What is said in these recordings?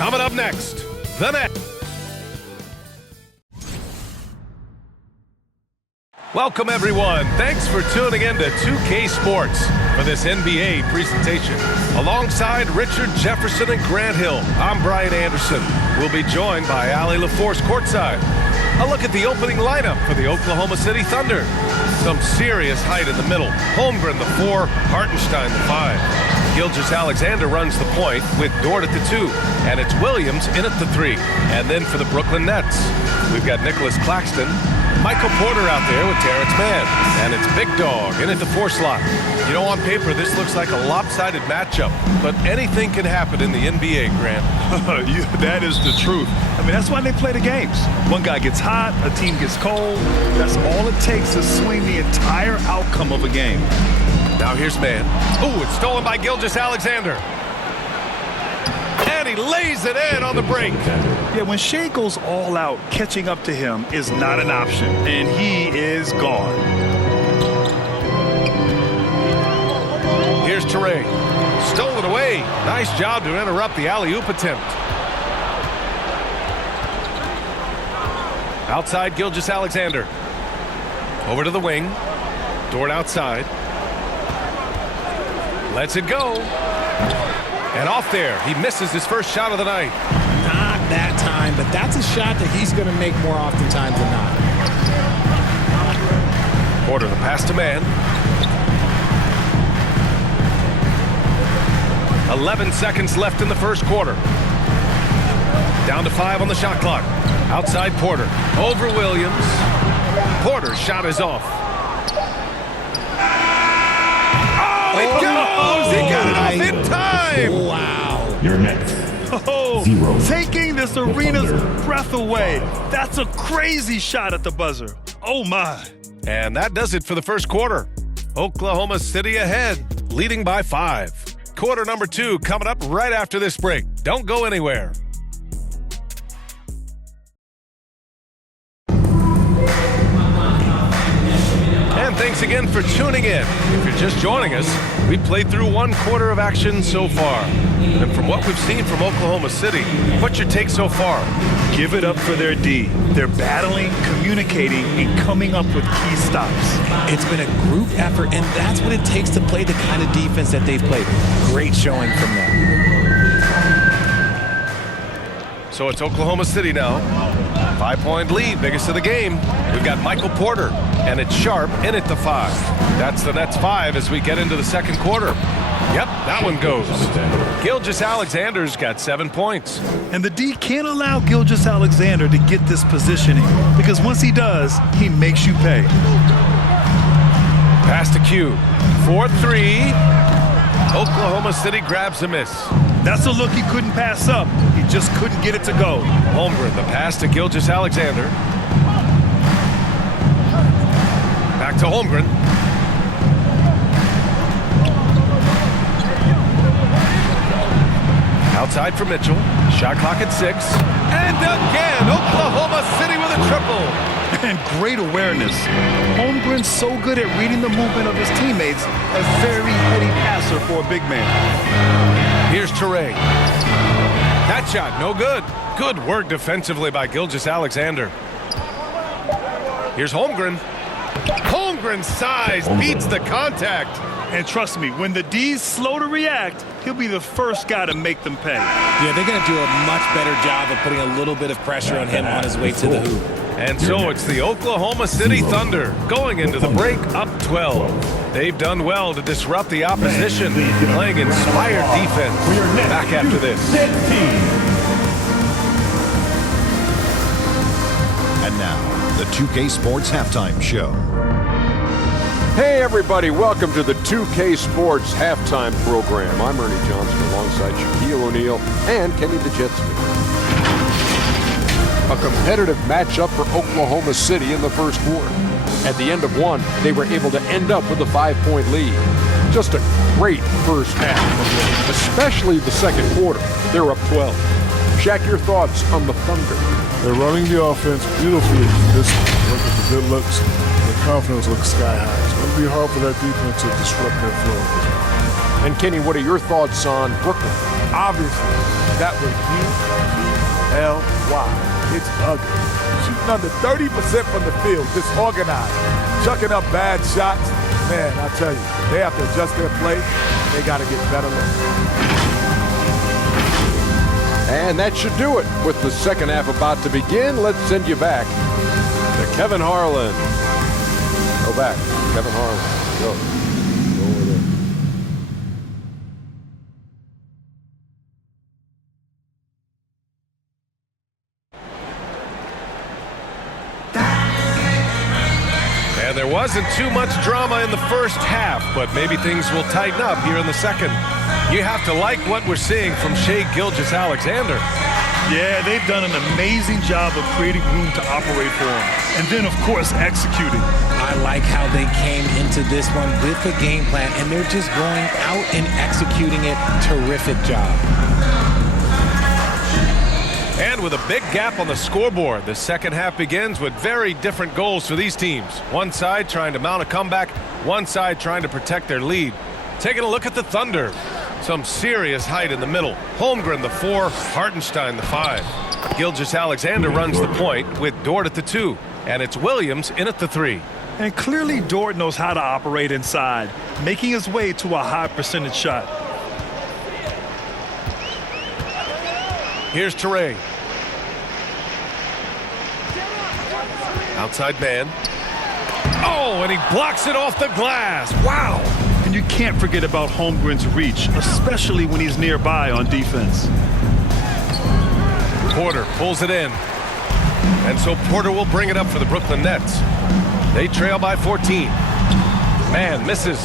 Coming up next, the net. Welcome, everyone. Thanks for tuning in to 2K Sports for this NBA presentation. Alongside Richard Jefferson and Grant Hill, I'm Brian Anderson. We'll be joined by Allie LaForce courtside. A look at the opening lineup for the Oklahoma City Thunder. Some serious height in the middle. Holmgren, the 4, Hartenstein, the 5. Gilgeous-Alexander runs the point with Dort at the 2, and it's Williams in at the 3. And then for the Brooklyn Nets, we've got Nicholas Claxton, Michael Porter out there with Terrence Mann, and it's Big Dog in at the 4 slot. You know, on paper, this looks like a lopsided matchup, but anything can happen in the NBA, Grant. That is the truth. I mean, that's why they play the games. One guy gets hot, a team gets cold. That's all it takes to swing the entire outcome of a game. Now here's Mann. Oh, it's stolen by Gilgeous-Alexander. And he lays it in on the break. Yeah, when Shai goes all out, catching up to him is not an option, and he is gone. Here's Toure. Stolen away. Nice job to interrupt the alley-oop attempt. Outside Gilgeous-Alexander. Over to the wing. Dort outside. Lets it go. And off there. He misses his first shot of the night. Not that time, but that's a shot that he's going to make more oftentimes than not. Porter, the pass to Mann. 11 seconds left in the first quarter. Down to 5 on the shot clock. Outside Porter. Over Williams. Porter's shot is off. Oh, it goes! He got it off in time! Wow. Your next. Oh, 0. taking this arena's breath away. That's a crazy shot at the buzzer. Oh, my. And that does it for the first quarter. Oklahoma City ahead, leading by 5. Quarter number 2 coming up right after this break. Don't go anywhere. And thanks again for tuning in. If you're just joining us, we've played through 1 quarter of action so far. And from what we've seen from Oklahoma City, what's your take so far? Give it up for their D. They're battling, communicating, and coming up with key stops. It's been a group effort, and that's what it takes to play the kind of defense that they've played. Great showing from them. So it's Oklahoma City now. 5-point lead, biggest of the game. We've got Michael Porter, and it's Sharp in at the 5. That's the Nets 5 as we get into the second quarter. Yep, that one goes. Gilgeous-Alexander's got 7 points. And the D can't allow Gilgeous-Alexander to get this positioning, because once he does, he makes you pay. Pass to Q. 4-3. Oklahoma City grabs a miss. That's a look he couldn't pass up. He just couldn't get it to go. Holmgren, the pass to Gilgeous-Alexander. Back to Holmgren. Outside for Mitchell. Shot clock at 6. And again, Oklahoma City with a triple. And great awareness. Holmgren's so good at reading the movement of his teammates. A very heady passer for a big man. Here's Toure. That shot, no good. Good work defensively by Gilgeous-Alexander. Here's Holmgren. Holmgren's size beats the contact. And trust me, when the D's slow to react, he'll be the first guy to make them pay. Yeah, they're going to do a much better job of putting a little bit of pressure on him on his way to the hoop. And so it's the Oklahoma City Thunder going into the break up 12. They've done well to disrupt the opposition, playing inspired defense. Back after this. And now, the 2K Sports Halftime Show. Hey everybody, welcome to the 2K Sports Halftime Program. I'm Ernie Johnson alongside Shaquille O'Neal and Kenny the Jet Smith. A competitive matchup for Oklahoma City in the first quarter. At the end of one, they were able to end up with a 5-point lead. Just a great first half, especially the second quarter. They're up 12. Shaq, your thoughts on the Thunder? They're running the offense beautifully. This look at the good looks. The confidence looks sky high. It's going to be hard for that defense to disrupt their flow. And Kenny, what are your thoughts on Brooklyn? Obviously, that was U-G-L-Y. It's ugly. Shooting under 30% from the field, disorganized, chucking up bad shots. Man, I tell you, they have to adjust their play. They got to get better looks. And that should do it. With the second half about to begin, let's send you back to Kevin Harlan. Go back, Kevin Harlan. Go over there. And there wasn't too much drama in the first half, but maybe things will tighten up here in the second. You have to like what we're seeing from Shai Gilgeous-Alexander. Yeah, they've done an amazing job of creating room to operate for him. And then, of course, executing. I like how they came into this one with a game plan, and they're just going out and executing it. Terrific job. And with a big gap on the scoreboard, the second half begins with very different goals for these teams. One side trying to mount a comeback, one side trying to protect their lead. Taking a look at the Thunder. Some serious height in the middle. Holmgren the 4, Hartenstein the 5. Gilgeous-Alexander runs the point with Dort at the 2. And it's Williams in at the 3. And clearly Dort knows how to operate inside, making his way to a high percentage shot. Here's Teray. Outside man. Oh, and he blocks it off the glass. Wow. And you can't forget about Holmgren's reach, especially when he's nearby on defense. Porter pulls it in. And so Porter will bring it up for the Brooklyn Nets. They trail by 14. Man misses.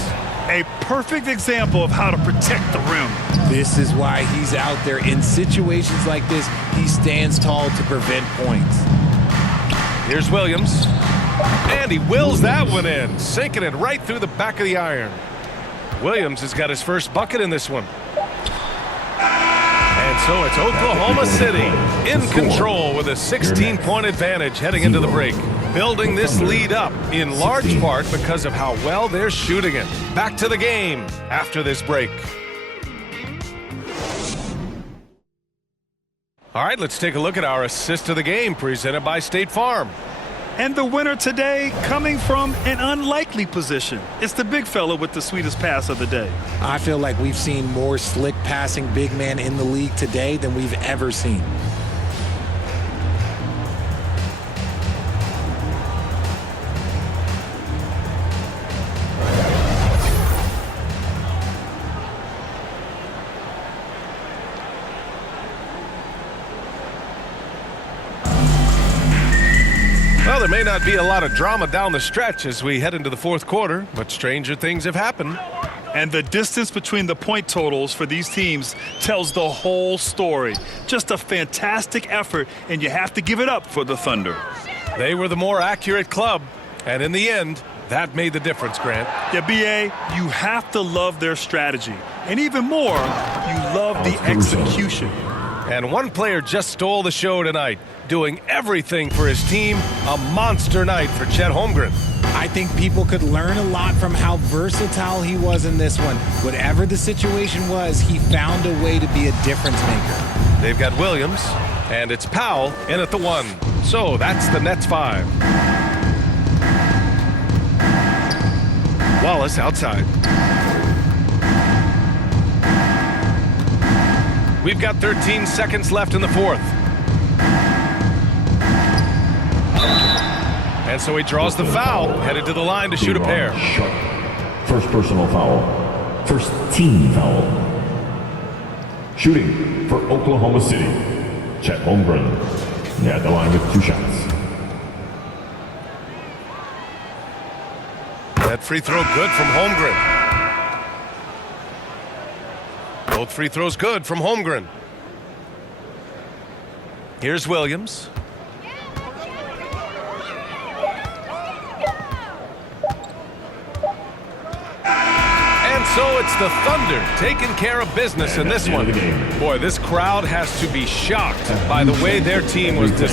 A perfect example of how to protect the rim. This is why he's out there. In situations like this, he stands tall to prevent points. Here's Williams. And he wills that one in, sinking it right through the back of the iron. Williams has got his first bucket in this one. And so it's Oklahoma City in control with a 16-point advantage heading into the break. Building this lead up in large part because of how well they're shooting it. Back to the game after this break. All right, let's take a look at our assist of the game presented by State Farm. And the winner today coming from an unlikely position. It's the big fella with the sweetest pass of the day. I feel like we've seen more slick passing big men in the league today than we've ever seen. Well, there may not be a lot of drama down the stretch as we head into the fourth quarter, but stranger things have happened. And the distance between the point totals for these teams tells the whole story. Just a fantastic effort, and you have to give it up for the Thunder. They were the more accurate club, and in the end, that made the difference, Grant. Yeah, B.A., you have to love their strategy. And even more, you love the execution. And one player just stole the show tonight, doing everything for his team. A monster night for Chet Holmgren. I think people could learn a lot from how versatile he was in this one. Whatever the situation was, he found a way to be a difference maker. They've got Williams, and it's Powell in at the 1. So that's the Nets 5. Wallace outside. We've got 13 seconds left in the fourth. And so he draws the foul, headed to the line to shoot a pair. First personal foul. First team foul. Shooting for Oklahoma City, Chet Holmgren. At the line with 2 shots. That free throw good from Holmgren. Both free throws good from Holmgren. Here's Williams. And so it's the Thunder taking care of business in this one. Boy, this crowd has to be shocked by the way their team was displayed.